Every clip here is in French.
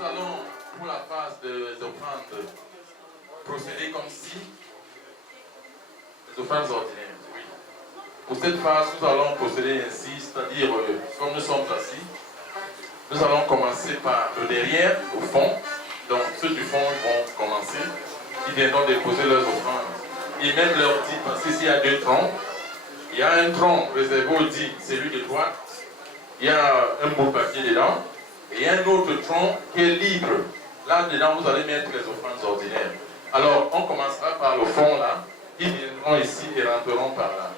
Nous allons, pour la phase des offrandes, procéder comme si les offrandes ordinaires. Oui. Pour cette phase, nous allons procéder ainsi, c'est-à-dire, comme nous sommes assis, nous allons commencer par le derrière, au fond. Donc, ceux du fond vont commencer. Ils viendront déposer leurs offrandes. Et même leur dit, parce qu'ici il y a deux troncs. Il y a un tronc réservé au dit, celui de droite. Il y a un bout de papier dedans. Et un autre tronc qui est libre. Là-dedans, vous allez mettre les offrandes ordinaires. Alors, on commencera par le fond là. Ils viendront ici et rentreront par là.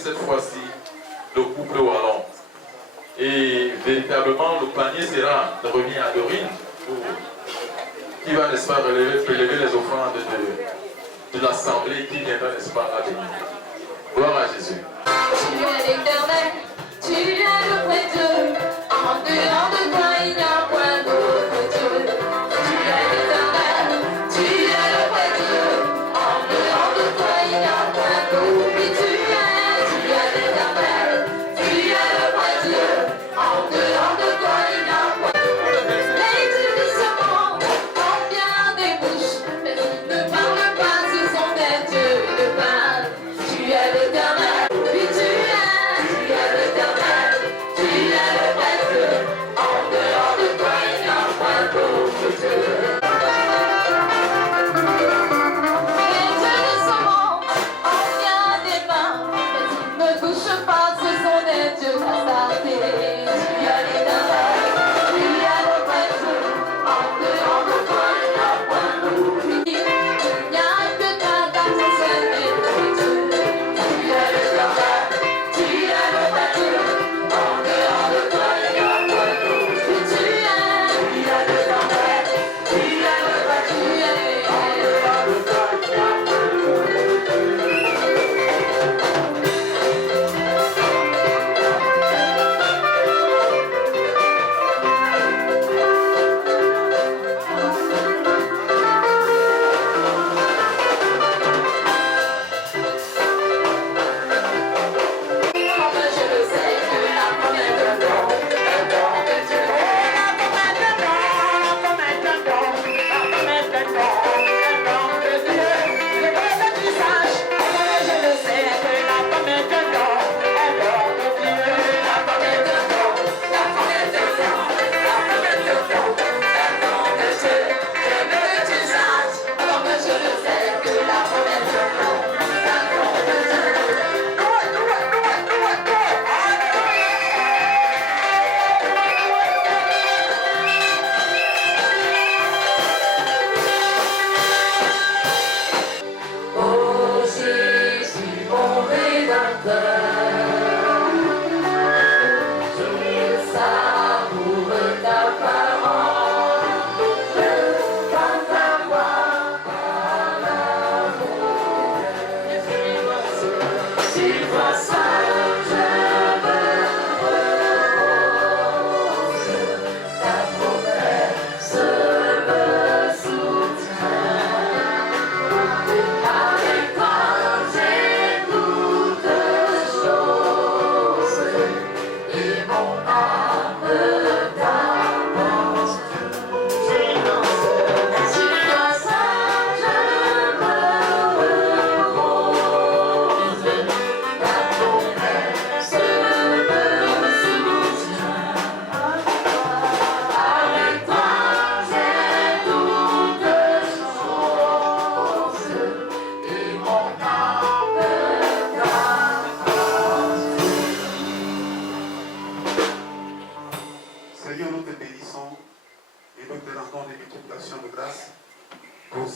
Cette fois-ci le couple wallon. Et véritablement, le panier sera remis à Dorine qui va, n'est-ce pas, prélever les offrandes de l'assemblée qui viendra, n'est-ce pas, à venir. Gloire à Jésus. Tu es l'Éternel, tu es le vrai Dieu. En dehors de toi, il n'y a point d'autre Dieu. Tu es l'Éternel, tu es le vrai Dieu. En dehors de toi, il n'y a point d'autre. Oui, tu es l'Éternel, tu es le vrai Dieu. En dehors de toi, il n'y a point d'autre. Les dieux se monde ont bien des bouches, mais ils ne parlent pas, ce sont des dieux de Baal. Tu es l'Éternel, oui, tu es l'Éternel, tu es le vrai Dieu. En dehors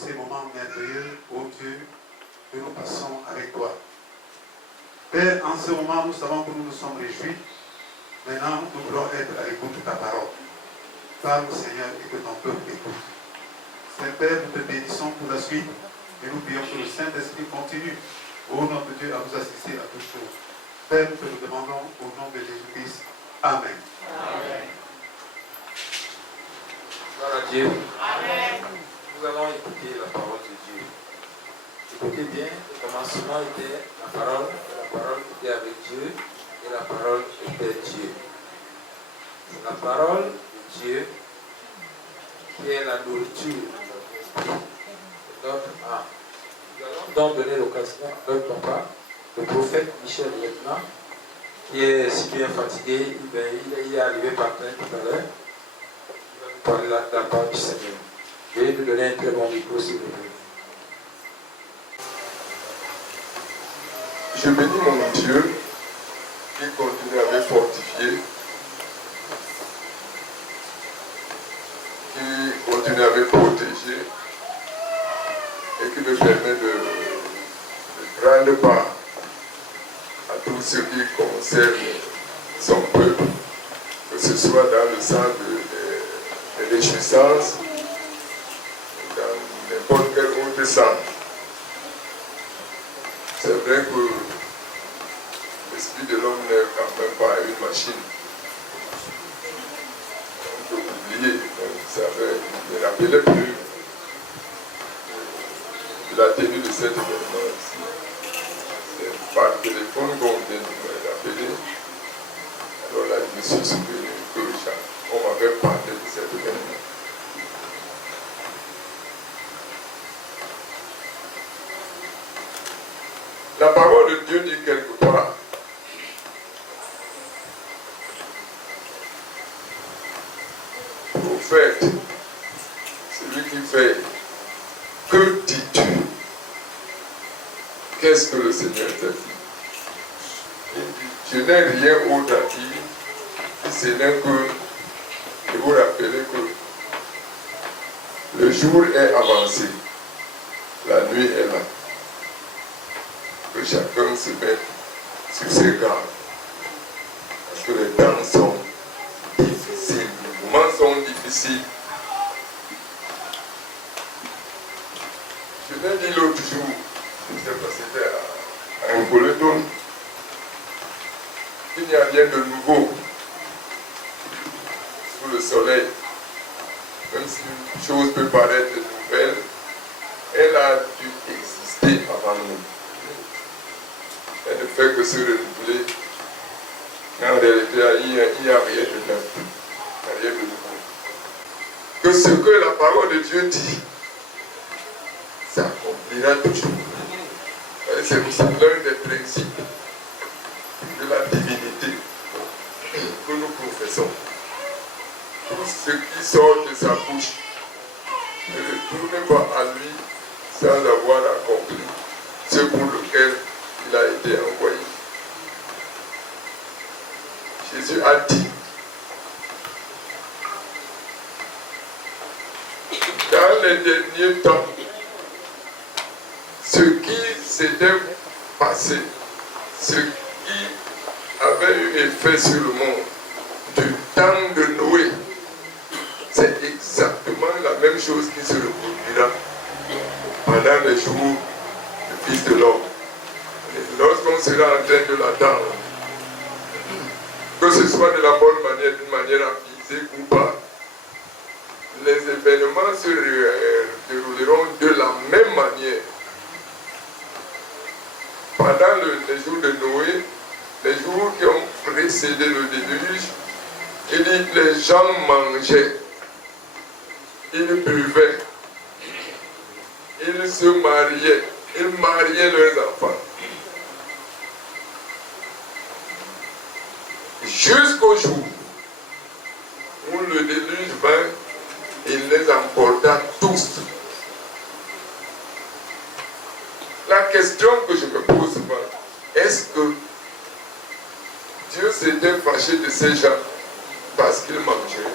ces moments merveilleux, ô Dieu, que nous passons avec toi. Père, en ce moment, nous savons que nous nous sommes réjouis. Maintenant, nous voulons être à l'écoute de ta parole. Parle, Seigneur, et que ton peuple écoute. Saint-Père, nous te bénissons pour la suite et nous prions que le Saint-Esprit continue, au nom de Dieu, à nous assister à toutes choses. Père, nous te le demandons au nom de Jésus-Christ. Amen. Amen. Gloire à Dieu. Amen. Nous allons écouter la parole de Dieu. Écoutez bien, le commencement était la parole était avec Dieu, et la parole était Dieu. C'est la parole de Dieu qui est la nourriture de notre âme. Nous allons donc donner l'occasion à notre papa, le prophète Michel Lieutenant, qui est si bien fatigué, il est arrivé par train tout à l'heure. Il va nous parler de la part du Seigneur. Veuillez nous donner un très bon micro, s'il vous plaît. Je bénis mon Dieu qui continue à me fortifier, qui continue à me protéger et qui me permet de prendre part à tout ce qui concerne son peuple, que ce soit dans le sens de réjouissance, dans n'importe quel autre sens. C'est vrai que l'esprit de l'homme n'est quand même pas une machine. On peut oublier, ça ne rappelait plus la tenue de cet événement ici. C'est par téléphone qu'on vient de me rappeler. Alors là, je me suis souvenu qu'on m'avait parlé de cet événement. La parole de Dieu dit quelque part. Prophète, celui qui fait, que dis-tu? Qu'est-ce que le Seigneur t'a dit? Il dit, je n'ai rien autre à dire, si ce n'est que de vous rappeler que le jour est avancé, la nuit est là. Que chacun se mette sur ses gardes. Parce que les temps sont difficiles, les moments sont difficiles. Je l'ai dit l'autre jour, je ne sais pas si c'était à un Coleton, qu'il n'y a rien de nouveau sous le soleil. Même si une chose peut paraître nouvelle, elle a dû exister avant nous. Elle ne fait que se renouveler. En réalité, il n'y a rien de neuf. Il n'y a rien de nouveau. Que ce que la parole de Dieu dit, ça accomplira toujours. C'est aussi l'un des principes de la divinité que nous professons. Tout ce qui sort de sa bouche ne retourne pas à lui sans avoir accompli ce pour lequel il a été envoyé. Jésus a dit, dans les derniers temps, ce qui s'était passé, ce qui avait eu effet sur le monde, du temps de Noé, c'est exactement la même chose qui se reproduira pendant les jours du Fils de l'homme. Lorsqu'on sera en train de l'attendre, que ce soit de la bonne manière, d'une manière avisée ou pas, les événements se dérouleront de la même manière. Pendant les jours de Noé, les jours qui ont précédé le déluge, il dit les gens mangeaient, ils buvaient, ils se mariaient, ils mariaient leurs enfants. Jusqu'au jour où le déluge vint, il les emporta tous. La question que je me pose souvent, est-ce que Dieu s'était fâché de ces gens parce qu'ils mangeaient,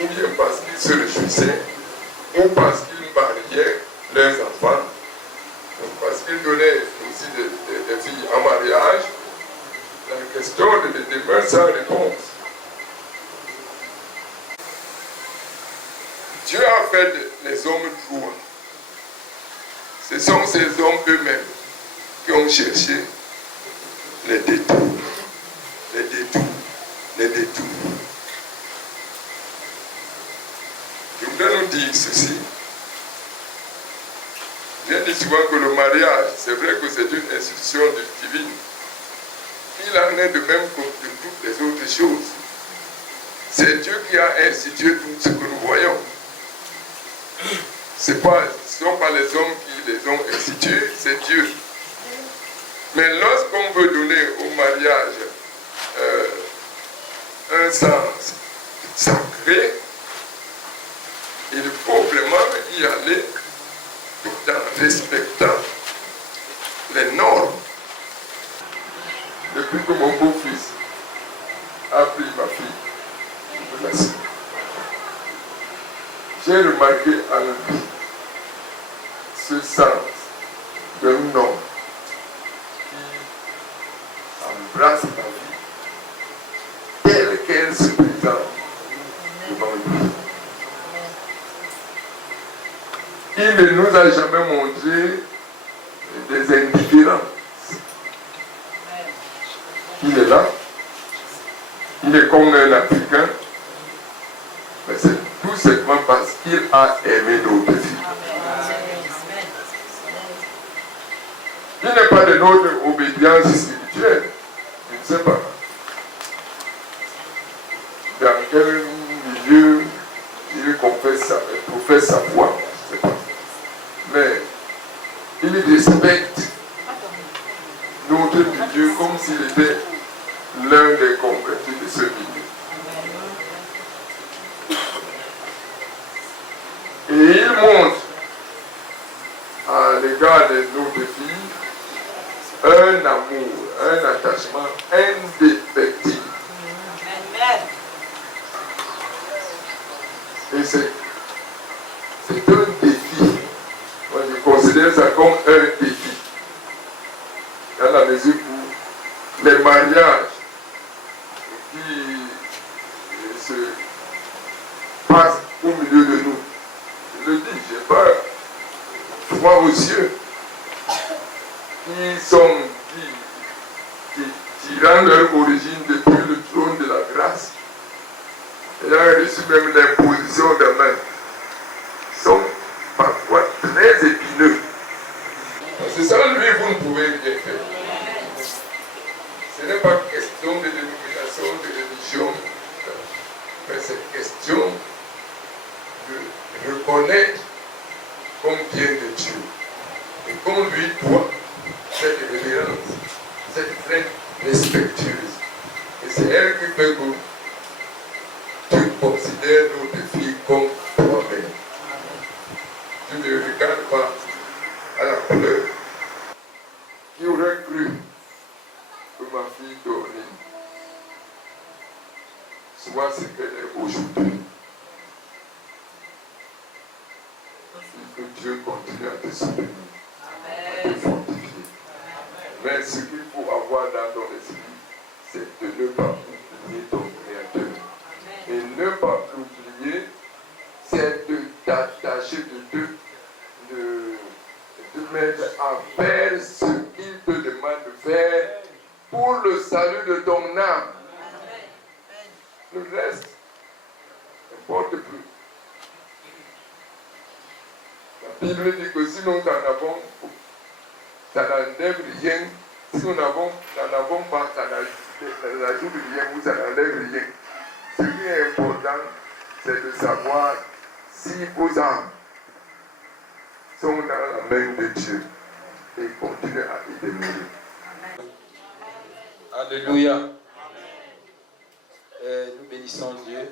ou bien parce qu'ils se réjouissaient, ou parce qu'ils mariaient, demeure sans réponse. Dieu a fait les hommes droits. Ce sont ces hommes eux-mêmes qui ont cherché les détours, les détours, les détours. Je voudrais nous dire ceci. Je dis souvent que le mariage, c'est vrai que c'est une institution divine. Il en est de même que de toutes les autres choses. C'est Dieu qui a institué tout ce que nous voyons. Ce ne sont pas les hommes qui les ont institués, c'est Dieu. Mais lorsqu'on veut donner au mariage un sens sacré, il faut vraiment y aller tout en respectant les normes. Depuis que mon beau-fils a pris ma fille, j'ai remarqué en lui ce sens d'un homme qui embrasse la vie telle qu'elle se présente devant lui. Il ne nous a jamais montré des indifférences. Il est là, il est comme un Africain, mais c'est tout simplement parce qu'il a aimé notre vie. Il n'est pas de notre obédience spirituelle, je ne sais pas dans quel milieu il professe sa foi, je ne sais pas. Mais il respecte notre milieu comme s'il était l'un des convertis de ce milieu. Et il montre à l'égard de notre filles un amour, un attachement indéfectible. Et c'est un défi. Moi, je considère ça comme un défi. Dans la mesure où les mariages qui se passent au milieu de nous, je le dis, j'ai peur, froid aux yeux, qui rendent leur origine depuis le trône de la grâce, ayant reçu même l'imposition des mains, sont parfois très épineux. Parce que sans lui, vous ne pouvez rien faire. Ce n'est pas question de dénomination, de religion, mais c'est question de reconnaître qu'on vient de Dieu et qu'on lui doit cette révérence, cette crainte respectueuse. Et c'est elle qui fait que tu considères notre fille comme toi-même. Tu ne regardes pas à la couleur. Qui aurait cru que ma fille Dorine soit ce qu'elle est aujourd'hui? Que Dieu continue à te soutenir, à te fortifier. Mais ce qu'il faut avoir dans ton esprit, c'est de ne pas oublier ton Créateur. Et ne pas l'oublier, c'est de t'attacher, de te mettre à faire ce qu'il te demande de faire pour le salut de ton âme. Le reste n'importe plus. La Bible dit que si nous en avons, ça n'enlève rien. Si nous n'en avons pas, ça n'ajoute rien ou ça n'enlève rien. Ce qui est important, c'est de savoir si vos âmes sont dans la main de Dieu et continuent à y demeurer. Alléluia. Nous bénissons Dieu.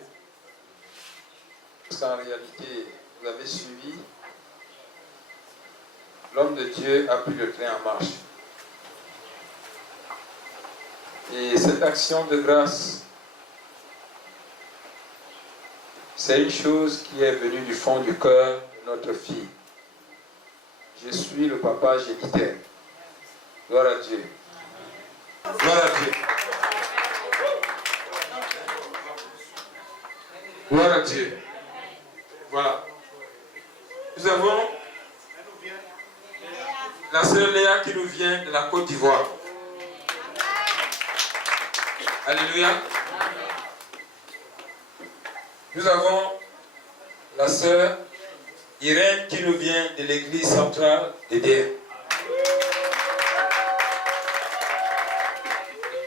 Parce qu'en réalité, vous avez suivi. L'homme de Dieu a pris le train en marche. Et cette action de grâce, c'est une chose qui est venue du fond du cœur de notre fille. Je suis le papa géniteur. Gloire à Dieu. Gloire à Dieu. Gloire à Dieu. Voilà. Nous avons la sœur Léa qui nous vient de la Côte d'Ivoire. Alléluia. Nous avons la sœur Irène qui nous vient de l'église centrale d'Éder.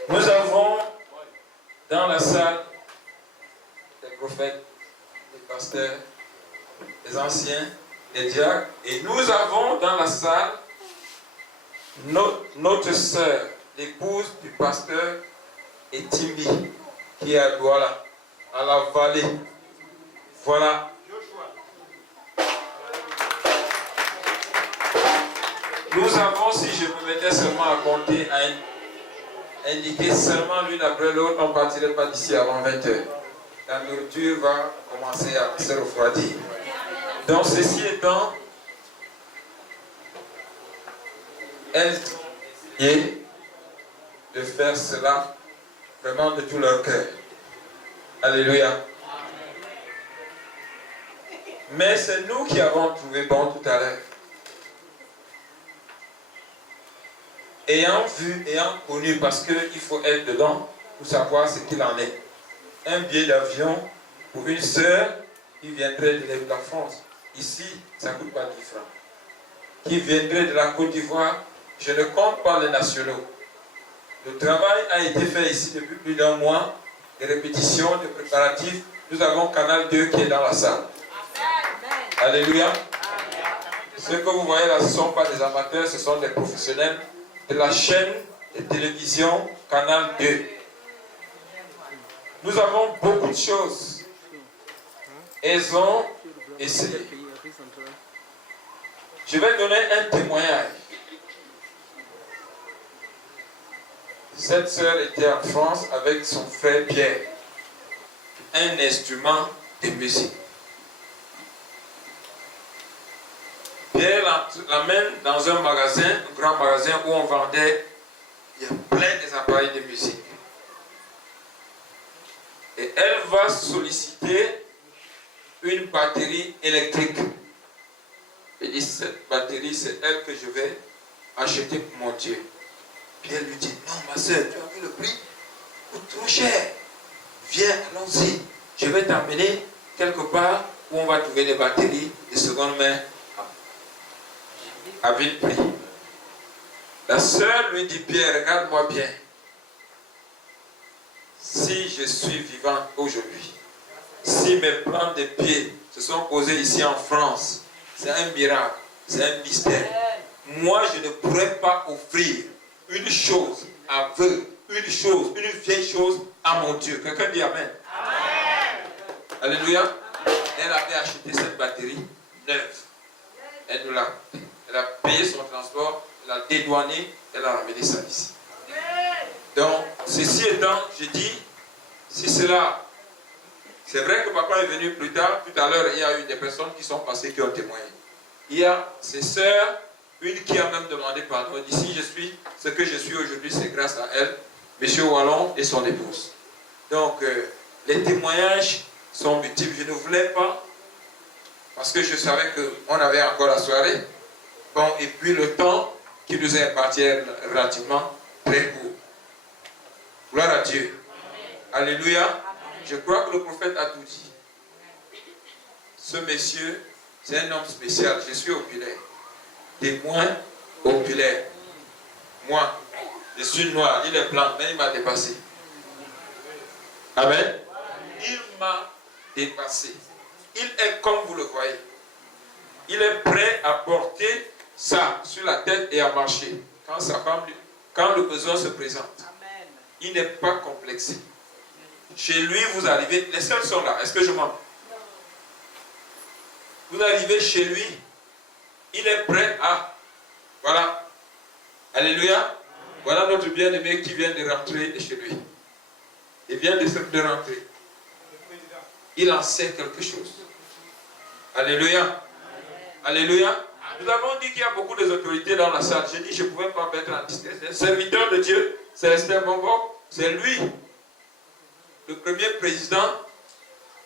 Nous avons dans la salle des prophètes, des pasteurs, des anciens, des diacres, et nous avons dans la salle notre sœur, l'épouse du pasteur Etimbi, qui est à Douala, à la vallée. Voilà. Nous avons, si je me mettais seulement à compter, à indiquer seulement l'une après l'autre, on ne partirait pas d'ici avant 20h. La nourriture va commencer à se refroidir. Donc, ceci étant, elles essayent de faire cela vraiment de tout leur cœur. Alléluia. Mais c'est nous qui avons trouvé bon tout à l'heure. Ayant vu, ayant connu, parce qu'il faut être dedans pour savoir ce qu'il en est. Un billet d'avion pour une sœur qui viendrait de la France. Ici, ça ne coûte pas 10 francs. Qui viendrait de la Côte d'Ivoire, je ne compte pas les nationaux. Le travail a été fait ici depuis plus d'un mois, des répétitions, des préparatifs. Nous avons Canal 2 qui est dans la salle. Alléluia. Ceux que vous voyez là, ce ne sont pas des amateurs, ce sont des professionnels de la chaîne de télévision Canal 2. Nous avons beaucoup de choses. Elles ont essayé. Je vais donner un témoignage. Cette sœur était en France avec son frère Pierre. Un instrument de musique. Pierre l'amène dans un magasin, un grand magasin où on vendait, il y a plein d'appareils de musique. Et elle va solliciter une batterie électrique. Elle dit, cette batterie, c'est elle que je vais acheter pour mon Dieu. Pierre lui dit, non ma soeur, tu as vu le prix? Coûte trop cher. Viens, allons-y. Je vais t'emmener quelque part où on va trouver des batteries de seconde main à vite prix. La sœur lui dit, Pierre, regarde-moi bien. Si je suis vivant aujourd'hui, si mes plantes de pied se sont posées ici en France, c'est un miracle, c'est un mystère. Moi, je ne pourrais pas offrir une chose aveugle, une chose, une vieille chose à mon Dieu. Quelqu'un dit Amen. Amen. Alléluia. Elle avait acheté cette batterie neuve. Elle a payé son transport, elle a dédouané, elle a ramené ça ici. Donc, ceci étant, je dis, si cela, c'est vrai que papa est venu plus tard, tout à l'heure, il y a eu des personnes qui sont passées, qui ont témoigné. Il y a ses sœurs, une qui a même demandé pardon, dit, si je suis ce que je suis aujourd'hui, c'est grâce à elle, M. Wallon et son épouse. Donc, les témoignages sont multiples. Je ne voulais pas, parce que je savais qu'on avait encore la soirée. Bon, et puis le temps qui nous est imparti est relativement très court. Gloire à Dieu. Amen. Alléluia. Amen. Je crois que le prophète a tout dit. Ce monsieur, c'est un homme spécial. Je suis oculaire. Témoin oculaire. Moi, je suis noir, il est blanc, mais il m'a dépassé. Amen. Il m'a dépassé. Il est comme vous le voyez. Il est prêt à porter ça sur la tête et à marcher quand sa femme, quand le besoin se présente. Amen. Il n'est pas complexé. Chez lui, vous arrivez, les seuls sont là. Est-ce que je mens? Vous arrivez chez lui, il est prêt à, voilà. Alléluia. Amen. Voilà notre bien-aimé qui vient de rentrer chez lui. Il vient de rentrer. Il en sait quelque chose. Alléluia. Amen. Alléluia. Nous avons dit qu'il y a beaucoup d'autorités dans la salle. J'ai dit que je ne pouvais pas mettre en distance. Le serviteur de Dieu, c'est Esther Bongo. C'est lui, le premier président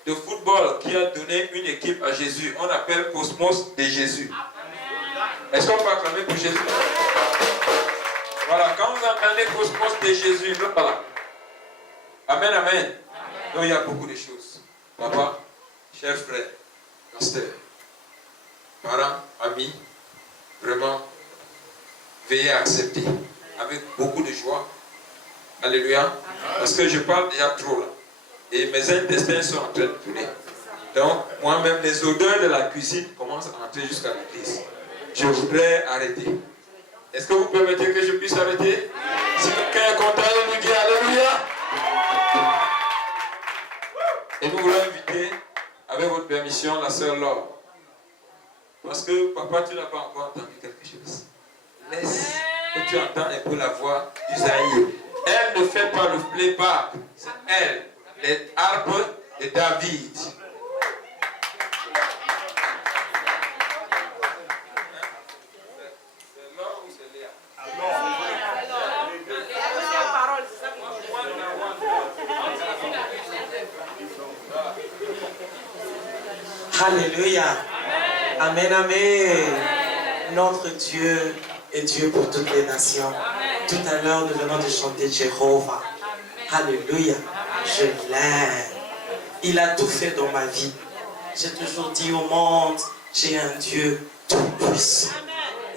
de football qui a donné une équipe à Jésus. On appelle Cosmos de Jésus. Est-ce qu'on peut acclamer pour Jésus? Voilà, quand vous entendez Cosmos de Jésus, voilà. Amen, amen. Donc il y a beaucoup de choses. Papa, cher frère, pasteur, parents, amis, vraiment, veuillez accepter avec beaucoup de joie. Alléluia. Parce que je parle déjà trop là. Et mes intestins sont en train de couler. Donc, moi-même, les odeurs de la cuisine commencent à entrer jusqu'à l'église. Je voudrais arrêter. Est-ce que vous permettez que je puisse arrêter? Si quelqu'un est content, de nous dire Alléluia. Et nous voulons inviter, avec votre permission, la sœur Laure. Parce que, papa, tu n'as pas encore entendu quelque chose. Laisse que tu entends un peu la voix d'Isaïe. Elle ne fait pas le playback. C'est elle, les harpes de David. Alléluia. Amen, amen. Notre Dieu est Dieu pour toutes les nations. Tout à l'heure, nous venons de chanter Jéhovah. Alléluia. Je l'aime. Il a tout fait dans ma vie. J'ai toujours dit au monde, j'ai un Dieu tout puissant.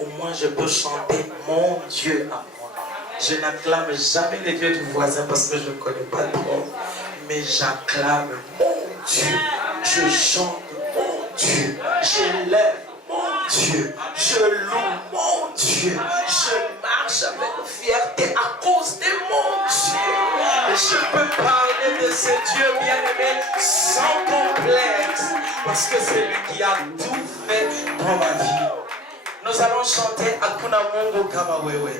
Au moins, je peux chanter mon Dieu à moi. Je n'acclame jamais les dieux du voisin parce que je ne connais pas trop. Mais j'acclame mon Dieu. Je chante mon Dieu. J'élève mon Dieu. Je loue mon Dieu. Je marche avec fierté à cause de mon Dieu. Je peux parler de ce Dieu bien-aimé sans complexe. Parce que c'est lui qui a tout fait dans ma vie. Nous allons chanter Hakuna Mungu Kama Wewe.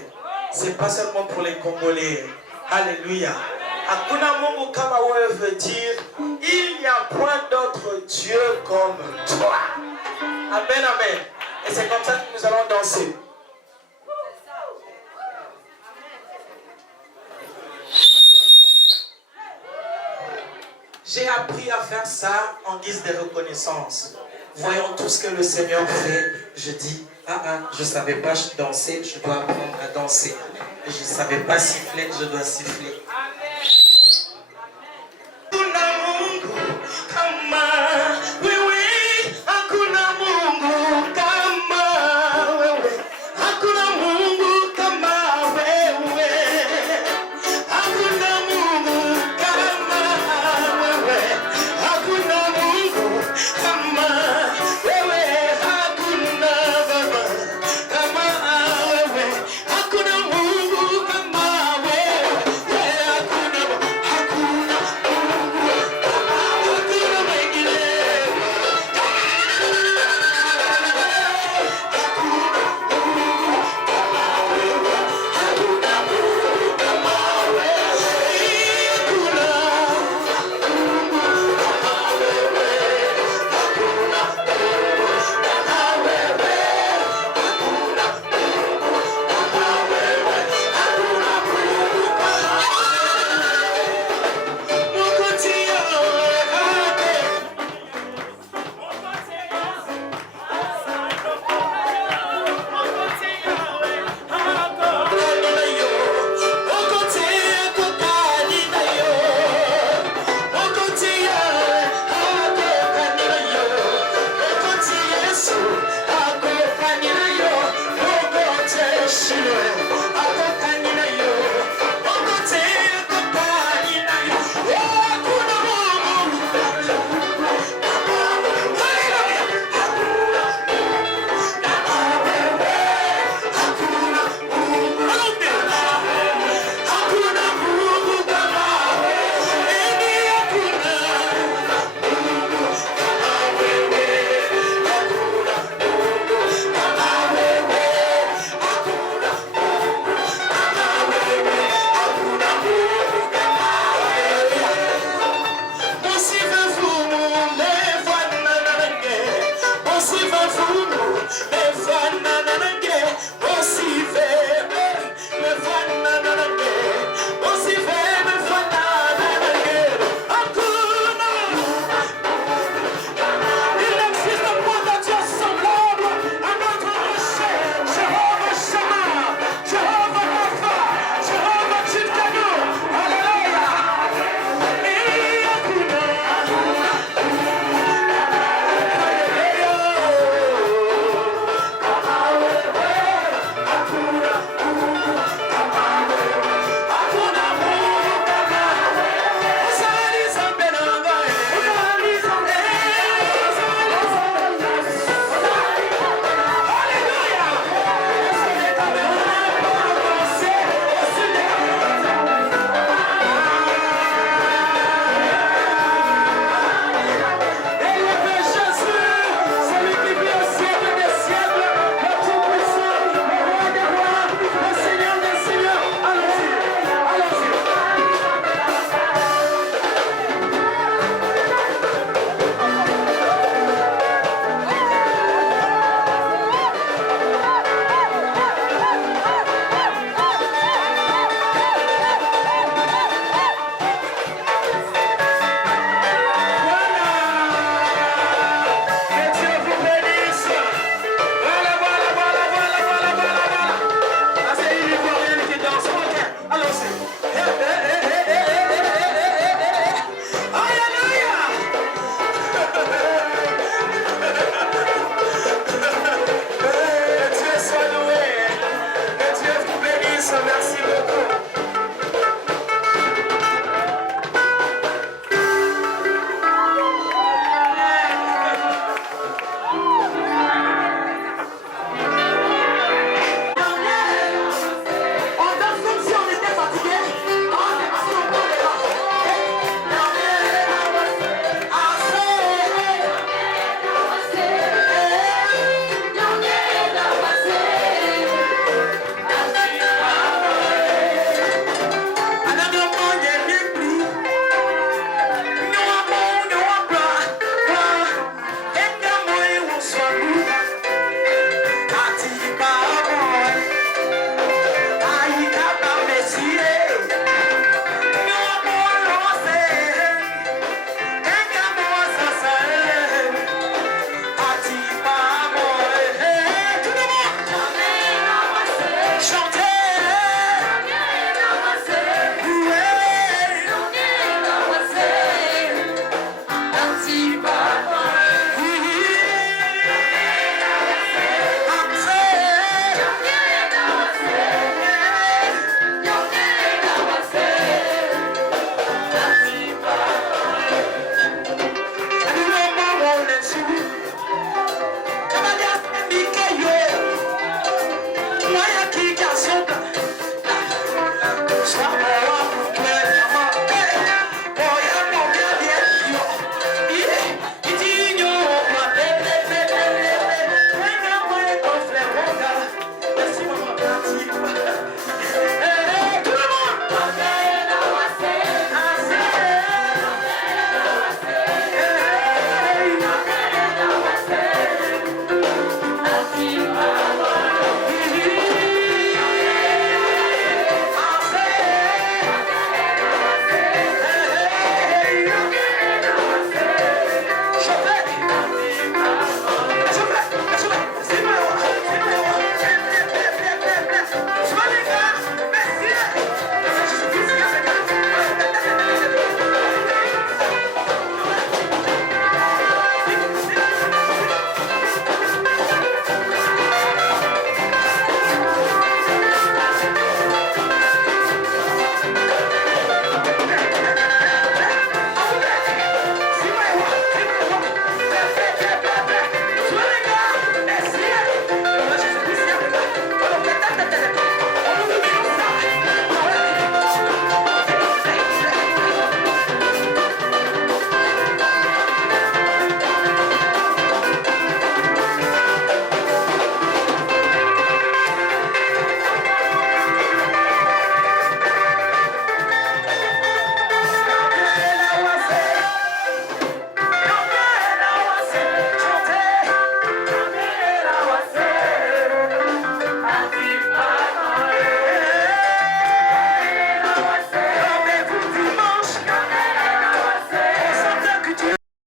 C'est pas seulement pour les Congolais. Alléluia. Hakuna Mungu Kama Wewe veut dire il n'y a point d'autre Dieu comme toi. Amen, amen. Et c'est comme ça que nous allons danser. J'ai appris à faire ça en guise de reconnaissance. Voyons tout ce que le Seigneur fait. Je dis, je ne savais pas danser, je dois apprendre à danser. Je ne savais pas siffler, je dois siffler.